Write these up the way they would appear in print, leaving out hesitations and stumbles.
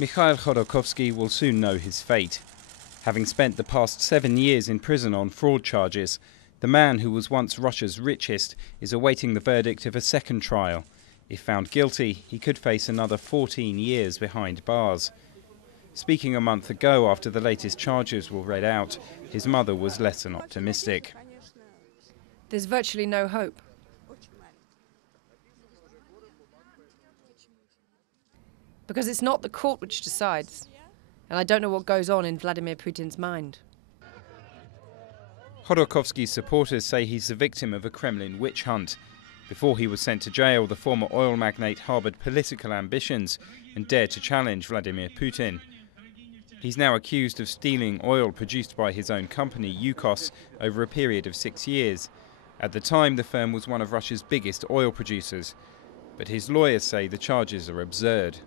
Mikhail Khodorkovsky will soon know his fate. Having spent the past 7 years in prison on fraud charges, the man who was once Russia's richest is awaiting the verdict of a second trial. If found guilty, he could face another 14 years behind bars. Speaking a month ago after the latest charges were read out, his mother was less than optimistic. There's virtually no hope. Because it's not the court which decides, and I don't know what goes on in Vladimir Putin's mind. Khodorkovsky's supporters say he's the victim of a Kremlin witch hunt. Before he was sent to jail, the former oil magnate harboured political ambitions and dared to challenge Vladimir Putin. He's now accused of stealing oil produced by his own company, Yukos, over a period of 6 years. At the time, the firm was one of Russia's biggest oil producers. But his lawyers say the charges are absurd.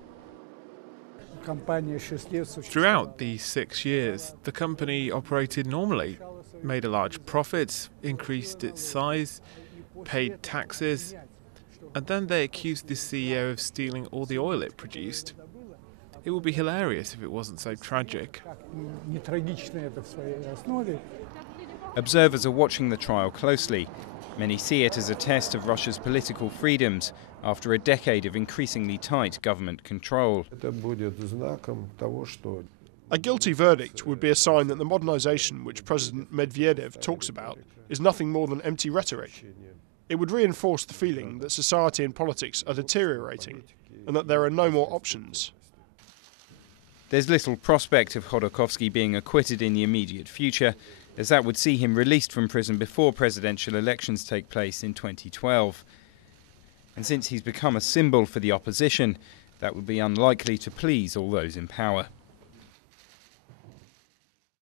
Throughout these 6 years, the company operated normally, made a large profit, increased its size, paid taxes, and then they accused the CEO of stealing all the oil it produced. It would be hilarious if it wasn't so tragic. Observers are watching the trial closely. Many see it as a test of Russia's political freedoms after a decade of increasingly tight government control. A guilty verdict would be a sign that the modernisation which President Medvedev talks about is nothing more than empty rhetoric. It would reinforce the feeling that society and politics are deteriorating and that there are no more options. There's little prospect of Khodorkovsky being acquitted in the immediate future, as that would see him released from prison before presidential elections take place in 2012. And since he's become a symbol for the opposition, that would be unlikely to please all those in power.